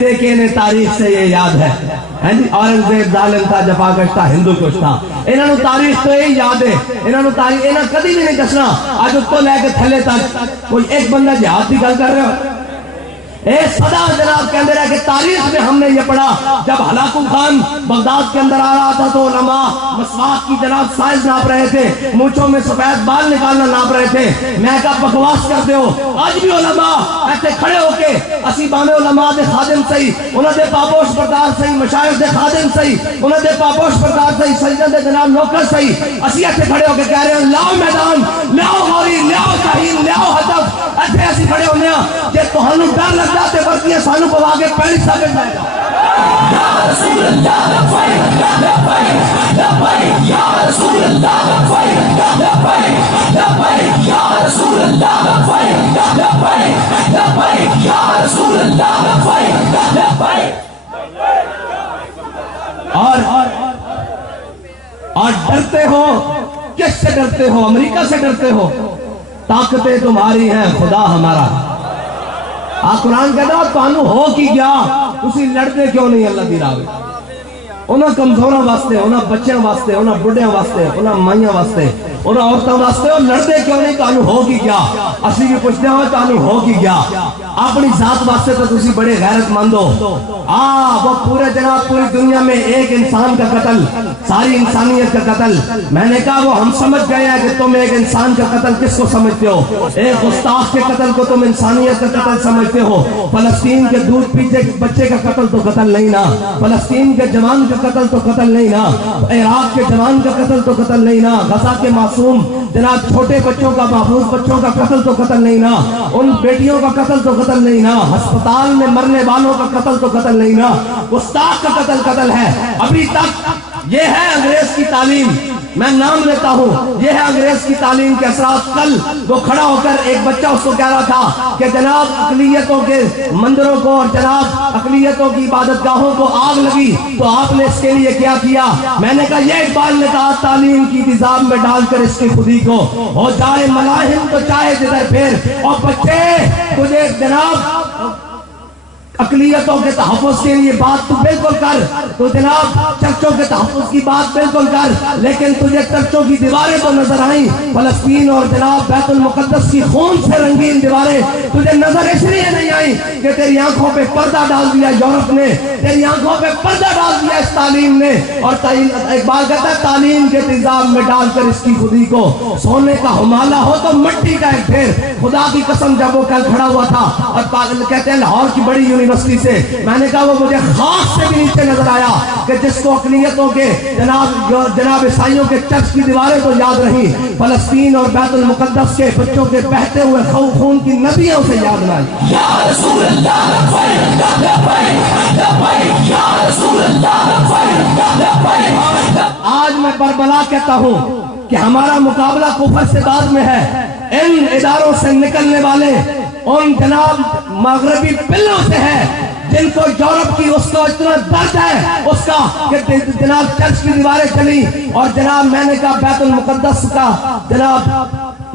دیکھیں انہیں تاریخ سے یہ یاد ہے اورنگزیب ظالم تھا، جفاکش تھا، ہندو کش تھا، انہوں نے تاریخ تو یہی یاد ہے، انہوں نے تاریخ انہوں کدی بھی نہیں دسنا آج اس کو لے کے تھلے تک کوئی ایک بندہ جہاد کی گل کر رہے ہو۔ صدا جناب کہندے رہے کہ تاریخ میں ہم نے یہ پڑھا جب ہلاکو خان بغداد کے اندر آ رہا تھا تو علماء مسواک کی جناب سائز ناپ رہے تھے، مونچھوں میں سفید بال نکالنا ناپ رہے تھے۔ میں کہا بکواس کرتے ہو، آج بھی علماء ایسے کھڑے ہو کے اسی بانے علماء دے خادم سہی، انہوں دے پابوش بردار سہی، مشایخ دے خادم سہی، انہوں دے پابوش بردار سہی، سجدہ دے جناب نوکر سہی، اسی ایسے کھڑے ہو کے کہہ رہے ہیں لاؤ میدان، لاؤ غوری، لاؤ شاہین، لاؤ ہدف، ایسے ایسی کھڑے ہونے ہیں کہ توہنوں ڈر لگ جاتے ورکی سانو کو آگے پہلی ثابت جائے گا۔ یا رسول اللہ لبیک لبیک لبیک یا رسول اللہ لبیک لبیک لبیک یا رسول اللہ لبیک لبیک لبیک یا رسول اللہ لبیک لبیک۔ اور ڈرتے ہو، کس سے ڈرتے ہو؟ امریکہ سے ڈرتے ہو؟ طاقتیں تمہاری ہیں، خدا ہمارا۔ قرآن کہتا ہے تانوں ہو کی گیا، تسی لڑتے کیوں نہیں اللہ دی راہ وچ؟ انہاں کمزوراں واسطے، انہاں بچیاں واسطے، انہاں بڑھیاں واسطے، انہاں مائیاں واسطے، انہاں عورتاں واسطے، اور لڑتے کیوں نہیں؟ تانوں ہو کی گیا؟ اسی بھی پوچھتے ہیں تانوں ہو کی گیا؟ اپنی ذات واسطے تو تسی بڑے غیرت مند ہو۔ وہ پورے جناب پوری دنیا میں ایک انسان کا قتل، ساری انسانیت کا قتل، میں نے کہا وہ ہم سمجھ گئے ہیں کہ تم ایک انسان کا قتل کس کو سمجھتے ہو؟ ایک گستاخ کے قتل کو تم انسانیت کا قتل سمجھتے ہو۔ فلسطین کے دودھ پیتے بچے کا قتل تو قتل نہیں نا، فلسطین کے جوان کا قتل تو قتل نہیں نا، عراق کے جوان کا قتل تو قتل نہیں نا، غزہ کے معصوم جناب چھوٹے بچوں کا، محفوظ بچوں کا قتل تو قتل نہیں نا، ان بیٹیوں کا قتل تو قتل نہیں نا، ہسپتال میں مرنے والوں کا قتل تو قتل نہیں نا، گستاخ کا قتل قتل ہے۔ ابھی تک یہ ہے انگریز کی تعلیم، میں نام لیتا ہوں، یہ ہے انگریز کی تعلیم کے اثرات۔ کل وہ کھڑا ہو کر ایک بچہ اس کو کہہ رہا تھا کہ جناب اقلیتوں کے مندروں کو اور جناب اقلیتوں کی عبادت گاہوں کو آگ لگی تو آپ نے اس کے لیے کیا کیا؟ میں نے کہا یہ اقبال نے کہا تعلیم کی نظام میں ڈال کر اس کی خودی کو ہو جائے ملاحم تو چاہے جدھر پھر۔ اور بچے تجھے جناب اقلیتوں کے تحفظ کے لیے بات تو بالکل کر، تو جناب چرچوں کے تحفظ کی بات بالکل کر، لیکن تجھے چرچوں کی دیواریں تو نظر آئیں، فلسطین اور جناب بیت المقدس کی خون سے رنگین دیواریں تجھے نظر اس لیے نہیں آئیں کہ تیری آنکھوں پہ پردہ ڈال دیا یورپ نے، تیری آنکھوں پہ پردہ ڈال دیا اس تعلیم نے۔ اور اقبال کہتا ہے تعلیم کے نظام میں ڈال کر اس کی خودی کو سونے کا ہمالہ ہو تو مٹی کا ایک ڈھیر۔ خدا کی قسم جب وہ کل کھڑا ہوا تھا اور کہتے ہیں لاہور کی بڑی یونیورسٹی سے، میں نے کہا وہ مجھے خاص سے بھی نیچے نظر آیا کہ جس کو اقلیتوں کے جناب عیسائیوں کے چرچ کی دیواریں تو یاد رہیں، فلسطین اور بیت المقدس کے بچوں کے بہتے ہوئے خون کی ندیاں اسے یاد نہ آئی۔ یا رسول اللہ لبیک لبیک لبیک یا رسول اللہ لبیک لبیک۔ آج میں بربلا کہتا ہوں کہ ہمارا مقابلہ کفر سے داد میں ہے، ان اداروں سے نکلنے والے ان جناب مغربی پلوں سے ہے جن کو یورپ کی اس کو اتنا درد ہے اس کا کہ جناب چرچ کی دیواریں چلی اور جناب میں نے کہا بیت المقدس کا جناب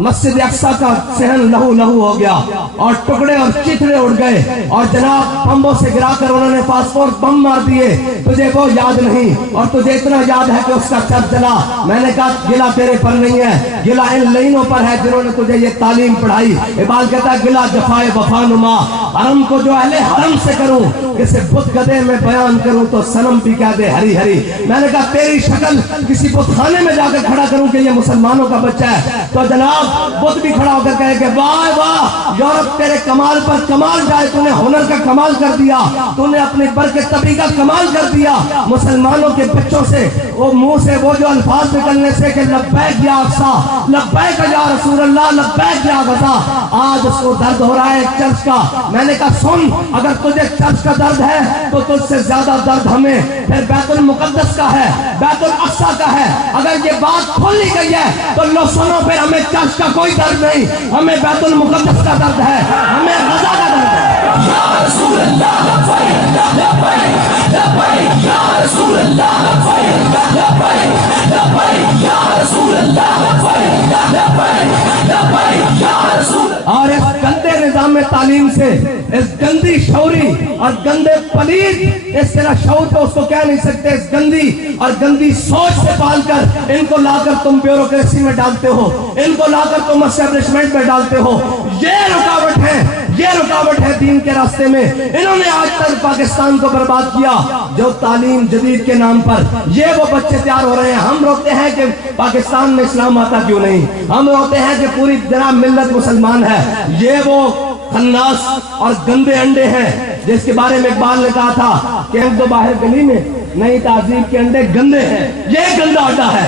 مسجد اقصی کا صحن لہو لہو ہو گیا اور ٹکڑے اور چترے اڑ گئے اور جناب بمبوں سے گرا کر انہوں نے فاسفورس بم مار دیے۔ تجھے وہ یاد نہیں اور تجھے اتنا یاد ہے کہ اس کا چرچ جلا۔ میں نے کہا گلہ تیرے پر نہیں ہے، گلہ ان لینوں پر ہے جنہوں نے تجھے یہ تعلیم پڑھائی۔ اقبال کہتا ہے گلہ جفائے وفا نما، حرم کو جو اہل حرم سے کروں، کسی بت گدے میں بیان کروں تو صنم بھی کہہ دے ہری ہری۔ میں نے کہا تیری شکل کسی بت خانے میں جا کر کھڑا کروں کہ یہ مسلمانوں کا بچہ ہے تو جناب بت بھی کھڑا ہو کر کہے کہ واہ واہ یورپ تیرے کمال پر کمال جائے، تو نے ہنر کا کمال کر دیا، تو نے اپنے برکت طبی کا کمال کر دیا۔ مسلمانوں کے بچوں سے وہ منہ سے وہ جو الفاظ نکلنے سے کہ لبیک یا اقصی، لبیک یا رسول اللہ، لبیک یا غزہ، آج اس کو درد ہو رہا ہے چرچ کا۔ میں نے کہا سن، اگر تجھے چرچ کا درد ہے تو تجھ سے زیادہ درد ہمیں پھر بیت المقدس کا ہے، بیت الاقصی کا ہے۔ اگر یہ بات کھولی گئی ہے تو لو سنو، پھر ہمیں چرچ کا کوئی درد نہیں، ہمیں بیت المقدس کا درد ہے، ہمیں غزہ کا درد ہے۔ یا رسول اللہ لبیک لبیک لبیک یا رسول اللہ لبیک لبیک لبیک یا رسول اللہ لبیک لبیک لبیک یا رسول۔ اور اس گندے نے نظام تعلیم سے اس گندی شعوری اور گندے پلید اس طرح شعور تو اس کو کہہ نہیں سکتے، اس گندی اور گندی سوچ سے پال کر ان کو لا کر تم بیوروکریسی میں ڈالتے ہو، ان کو لا کر تم اسٹیبلشمنٹ میں ڈالتے ہو. یہ رکاوٹ ہے، یہ رکاوٹ ہے دین کے راستے میں. انہوں نے آج تک پاکستان کو برباد کیا. جو تعلیم جدید کے نام پر یہ وہ بچے تیار ہو رہے ہیں. ہم روتے ہیں کہ پاکستان میں اسلام آتا کیوں نہیں، ہم روتے ہیں کہ پوری جناب ملت مسلمان ہے. یہ وہ خناس اور گندے انڈے ہیں جس کے بارے میں اقبال نے کہا تھا کہ ہم تو باہر گلی میں نئی تہذیب کے انڈے گندے ہیں. یہ گندا انڈا ہے،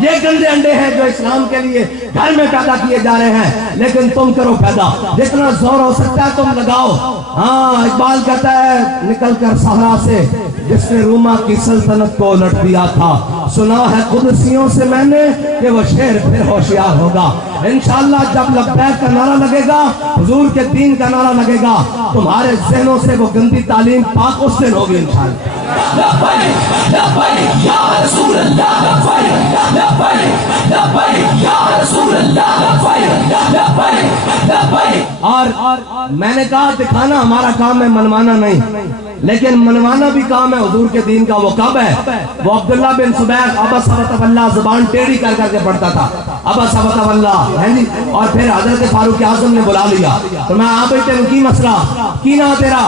یہ گندے انڈے ہیں جو اسلام کے لیے گھر میں پیدا کیے جا رہے ہیں. لیکن تم کرو پیدا، جتنا زور ہو سکتا ہے تم لگاؤ. ہاں اقبال کہتا ہے نکل کر صحرا سے جس نے روما کی سلطنت کو الٹ دیا تھا، سنا ہے قدسیوں سے میں نے کہ وہ شیر پھر ہوشیار ہوگا. انشاءاللہ جب لبیک کا نعرہ لگے گا، حضور کے دین کا نعرہ لگے گا، تمہارے ذہنوں سے وہ گندی تعلیم پاک اس دن ہوگی انشاءاللہ. لبیک لبیک یا رسول اللہ، لبیک لبیک لبیک یا رسول اللہ، لبیک لبیک لبیک. اور میں نے کہا دکھانا ہمارا کام ہے، منوانا نہیں. لیکن منوانا بھی کام ہے حضور کے دین کا. وہ کب ہے؟ وہ عبداللہ بن سبیق ابا ثبت اللہ زبان ٹیڑھی کر کر کے پڑھتا تھا، ابا ثبت اللہ ہے جی. اور پھر حضرت فاروق اعظم نے بلا لیا تو میں آپ بیٹے کی مسئلہ کی نا تیرا؟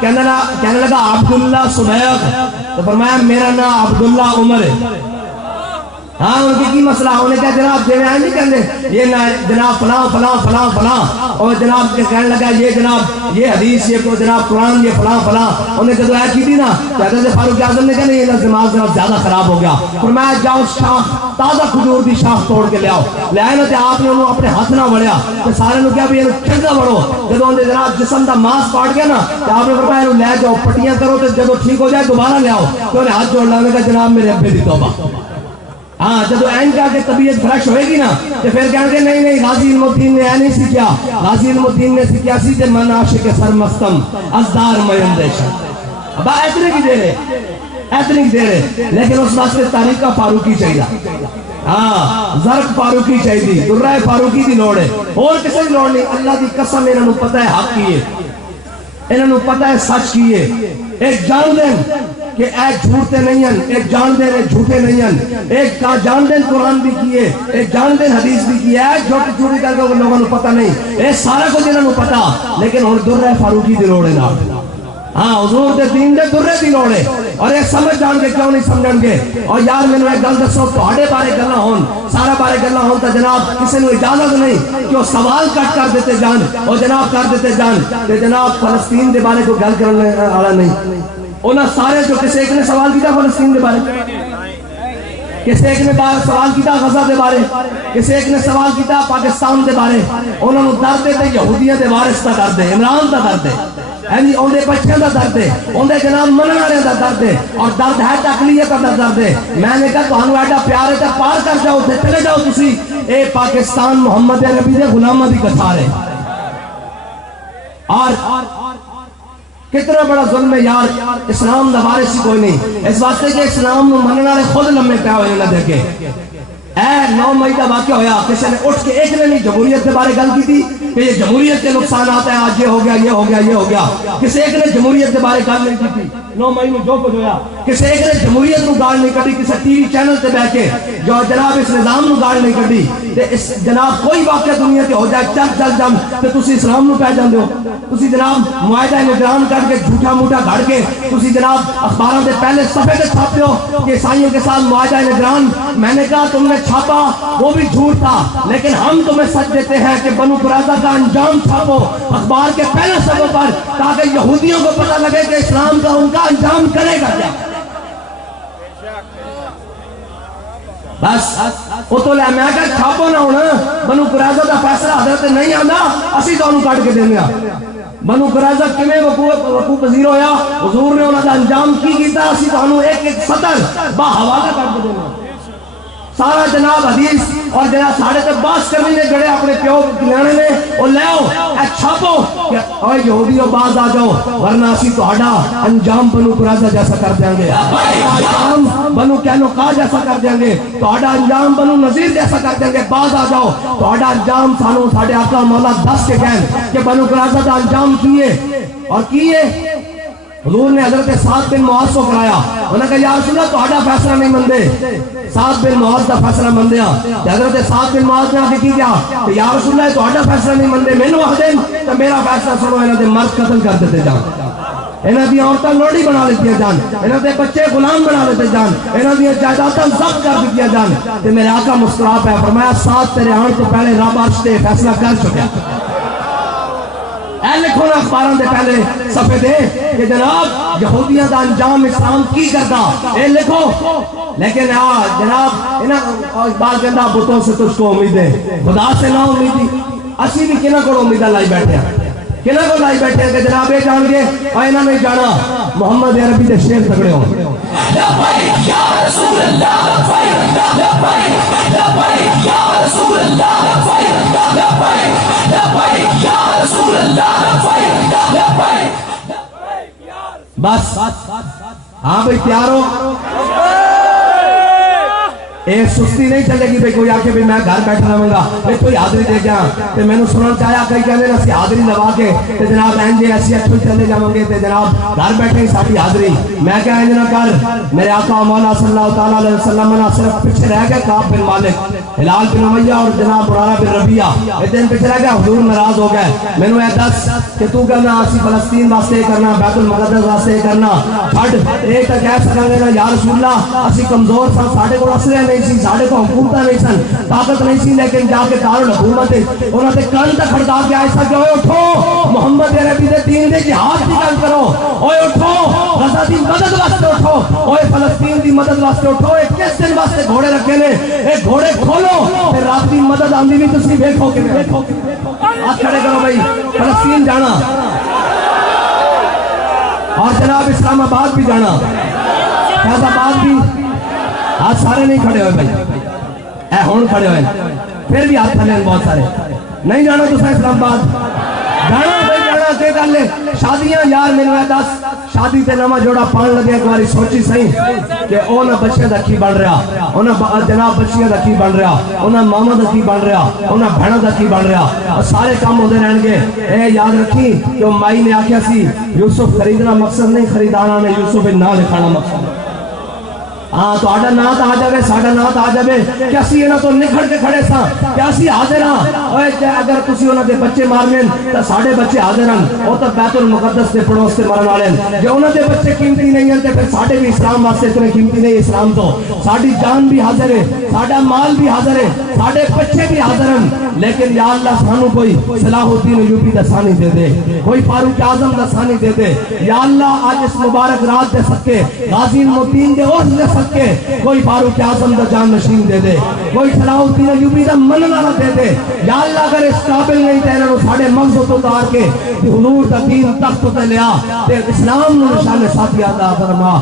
کہنے لگا عبداللہ سبیق. تو فرمایا میرا نام عبداللہ عمر ہے. ہاں ان کی مسئلہ ہونے کا جناب جو ہے نہیں کہنے یہ جناب فلاں فلاں فلاں فلاں. اور جناب کہنے لگا یہ جناب یہ حدیث یہ جناب قرآن یہ فلاں فلاں. انہیں جب آیت کی تھی نا حضرت فاروق اعظم نے کہا نہیں یہ دماغ زیادہ خراب ہو گیا. فرمایا جاؤ شاخ تازہ کھجور دی شاخ توڑ کے لے آؤ. لے آئے نا تو آپ نے انہوں اپنے ہاتھ نہ بڑھیا تو سارے نے کیا بھی کھڑا بڑھو. جب انہیں جناب جسم دا ماس پاٹ گیا نا تو آپ نے فرمایا لے جاؤ پٹیاں کرو تو جب ٹھیک ہو جائے دوبارہ لے آؤ. تو انہیں ہاتھ جوڑ لانے کا جناب میرے ابے دی توبہ. ہاں جب این کا کہ طبیعت فرش ہوئے گی نا تو پھر کہیں گے نہیں نہیں غازی علم الدین نے نہیں سیکھا. غازی علم الدین نے سیکھا سی کہ من عاشق سرمستم ازدار میندیش. اب اتنے کی دے رہے اتنے کی دے رہے لیکن اس واسطے تاریخ کا فاروقی چاہیے. ہاں زرق فاروقی چاہیے، درہ فاروقی دی لوڑ ہے اور کسی دی لوڑ نہیں. اللہ دی قسم انہوں پتہ ہے حق کی ہے، انہوں پتہ ہے سچ کی ہے. ایک جان دیں کہ اے جھوٹے نہیں ہیں، ایک جان دیں اے جھوٹے نہیں ہیں. ایک جان دیں قرآن بھی کیے، ایک جان دیں حدیث بھی کیے. ہے جھوٹی جھوٹی کر کے وہ لوگوں کو پتہ نہیں، اے سارا کچھ انہوں نے پتہ. لیکن اور درہ فاروقی دی لوڑے نا. ہاں حضور دے دین دے درے دی لوڑے. اور یہ سمجھ جان گے کیوں نہیں سمجھن گے. اور یار میں نے ایک گل دسو تہاڈے بارے گلاں ہون سارا بارے گلاں ہون تو جناب کسی نے اجازت نہیں کہ وہ سوال کٹ کر دیتے جان اور جناب کر دیتے جان کہ جناب فلسطین دے بارے کو گل کرنے والا نہیں. انہاں سارے جو کسی ایک نے سوال کیتا فلسطین دے بارے، کسی ایک نے سوال کیتا غزہ دے بارے، کسی ایک نے سوال کیتا پاکستان دے بارے. انہوں نے درد تے یہودیاں دے وارث دا درد ہے، عمران دا درد ہے، اندے بچوں دا درد ہے، اندے جناب منن والے دا درد ہے. اور درد ہے تقلیت دا درد ہے. میں نے کہا تہانوں ایڈا پیار ہے تے پار کر جاؤ تے چلے جاؤ تسی. اے پاکستان محمد نبی دے غلاماں دی کٹھار ہے. اور کتنا بڑا ظلم ہے یار. اسلام دا وارث ہی کوئی نہیں. اس واسطے کہ اسلام نو منن والے خود لمے پے ہوئے نہ دیکھے. اے 9 مئی کا واقعہ ہویا، کسی نے اٹھ کے ایک نے نہیں جمہوریت کے بارے گل کی تھی کہ یہ جمہوریت کے نقصانات ہیں، آج یہ ہو گیا یہ ہو گیا یہ ہو گیا. کسی ایک نے جمہوریت کے بارے گل نہیں کی تھی. 9 مئی میں جو کچھ ہویا کسی ایک نے جمہوریت کو گال نہیں کٹی. کسی ٹی وی چینل تے بیٹھ کے جو جناب اس نظام نو گال نہیں کٹی. تے اس جناب کوئی واقعہ دنیا تے ہو جائے چل جم تے تسی اسلام نو پہ جاندے ہو. تسی جناب معاہدہ نگران کر کے جھوٹا موٹا گھڑ کے تسی جناب اخباراں دے پہلے صفحے تے چھاپتے ہو کہ عیسائیوں کے ساتھ معاہدہ نگران. میں نے کہا تم نے چھاپا وہ بھی جھوٹ تھا، لیکن ہم تمہیں سچ دیتے ہیں کہ بنو قریظہ کا انجام چھاپو اخبار کے پہلے صفحے پر تاکہ یہودیوں کو پتہ لگے کہ اسلام کا ان کا انجام کرے گا کیا. بس وہ تو لے میں کہا چھاپو نہ ہونا. بنو قریظہ کا فیصلہ حضرت نہیں آنا اسی تو انہوں کاٹ کے دینا. بنو قریظہ کمیں وقوع پذیر ہویا، حضور نے انہوں کا انجام کی کیتا اسی تو انہوں ایک ایک سطر با حوالہ کر کے دینا. سارا جناب حدیث اور جناب ساڑھے تے باس کرنی نے جڑے اپنے پیو نیانے نے وہ لے آؤ اے چھاپو کہ اوے یہودیوں باز آ جاؤ ورنہ اسی تہاڈا انجام بنو قریظہ جیسا کر دیں گے، انجام بنو قینقاع جیسا کر دیں گے، تہاڈا انجام بنو نذیر جیسا کر دیں گے، باز آ جاؤ تہاڈا انجام سانو ساڈے آقا مولا دس کے کہن کہ بنو قریظہ دا انجام کیے اور کیے۔ حضور نے حضرت سعد بن معاذ کو کرایا، انہوں نے کہا یا رسول اللہ تہاڈا فیصلہ نہیں مندے، سعد بن معاذ دا فیصلہ مندیا۔ حضرت سعد بن معاذ نے آگے کی کیا کہ یا رسول اللہ تہاڈا فیصلہ نہیں مندے، مینوں آکھ دین تے میرا فیصلہ سنو، انہاں دے مرد قتل کر دیتے جان، انہاں دی عورتاں لوڑی بنا لیتی جان، انہاں دے بچے غلام بنا لیتے جان، انہاں دی جائیداداں ضبط کر دیتی جان۔ تے میرے آقا مسکرا پہ فرمایا سعد تیرے آن تو پہلے رب عرش تے فیصلہ کر چکا۔ اے لکھو نا اخباراں دے پہلے صفحے دے کہ جناب یہودیاں دا انجام اسلام کی کردا، اے لکھو۔ لیکن جناب انہاں بات کہندا بتوں سے تجھ کو امید ہے، خدا سے نہ امیدی۔ اسی بھی کنہاں کو امید لائی بیٹھے ہیں، کنہاں کو لائی بیٹھے ہیں کہ جناب یہ جان گے اور انہاں نے جانا محمد عربی دے شیر تگڑے ہوں۔ لبیک یا رسول اللہ، لبیک لبیک یا رسول اللہ، لبیک لبیک یا رسول اللہ، لبیک۔ بس ہاں بھئی تیار ہو، ایک سستی نہیں چلے گی بھئی کوئی آکے بھی میں گھر بیٹھا رہوں گا میں کوئی حاضری دے گیا تے میں نے سننا چاہیا کئی کہنے نا سی حاضری لوا کے تے جناب اینجے ایسی اچھو چلے جاؤں گے تے جناب گھر بیٹھے ہی ساڑھی حاضری میں کہا اینجے نہ کر میرے آقا مولا صلی اللہ علیہ وسلم نے صرف پیچھے رہ گئے کعب بن مالک ہلال بن امیہ اور جناب مرارہ بن ربیعہ ایک دن پیچھے رہ گیا حضور ناراض ہو گئے میں نے دس کہ تو کہنا اسی فلسطین واسطے کرنا بیت المقدس واسطے کرنا چھڑ ایک تک کہہ سکیں گے نا یا رسول اللہ اسی کمزور سن ساڑھے کو اسلحہ نہیں سی ساڑھے کو حکومتہ نہیں سن طاقت نہیں سی لیکن جا کے دارالحکومت انہوں نے کان تک کھڑا کے ایسا کہ اوے اٹھو محمد عربی دے دین دے جہاد کی گل کرو اوے اٹھو غزہ دی مدد واسطے اٹھو اوے فلسطین دی مدد واسطے اٹھو ایک کس دن واسطے گھوڑے رکھے نے ایک گھوڑے کھولو پھر رات دی مدد آندی بھی تسی دیکھو کہ ہاتھ کھڑے کرو بھائی فلسطین جانا اور جناب اسلام آباد بھی جانا فیض آباد بھی آج سارے نہیں کھڑے ہوئے بھائی اے ہون کھڑے ہوئے پھر بھی ہاتھ کھڑے ہیں بہت سارے نہیں جانا تو سا اسلام آباد جانا بھائی جانا کہ گل شادیاں یار میرے دس شادی تے نما جوڑا پان لگے ایک باری سوچی صحیح کہ او نہ بچے دا کی بن رہا او نہ جناب بچیاں دا کی بن رہا او نہ ماما دا کی بن رہا او نہ بہنا دا کی بن رہا اور سارے کام ہوتے رہن گے اے یاد رکھی کہ مائی نے آکھیا سی یوسف خریدنا مقصد نہیں خریدانا نے یوسف نہ لکھانا مقصد ہاں تو آڈا نات آ جاوے ساڑھا نات آ جاوے کیا سی انہاں تو نکھڑ کے کھڑے ساں کیا سی حاضر ہاں اگر کسی انہاں دے بچے مارنے تو ساڑھے بچے حاضر ہاں وہ تو بیت المقدس دے پڑوس سے مرن والے جو انہاں دے بچے قیمتی نہیں ہیں پھر ساڑھے بھی اسلام واسطے اتنے قیمتی نہیں اسلام تو ساڑھی جان بھی حاضر ہے ساڑھا مال بھی حاضر ہے ساڑھے بچے بھی حاضر ہیں لیکن یا اللہ سانو کوئی صلاح الدین ایوبی دا ثانی دے دے کوئی فاروق اعظم دا ثانی دے دے یا اللہ آج اس مبارک رات دے سکے غازی المتین دے عرض دے سکے کوئی فاروق اعظم دا جان نشین دے دے کوئی صلاح الدین ایوبی دا مننا نہ دے دے یا اللہ اگر اس قابل نہیں تے انہوں ساڑھے مغزوں تو اتار کے حضور دا دین تخت تے لیا تے اسلام نو نشان ساتھی آتا فرما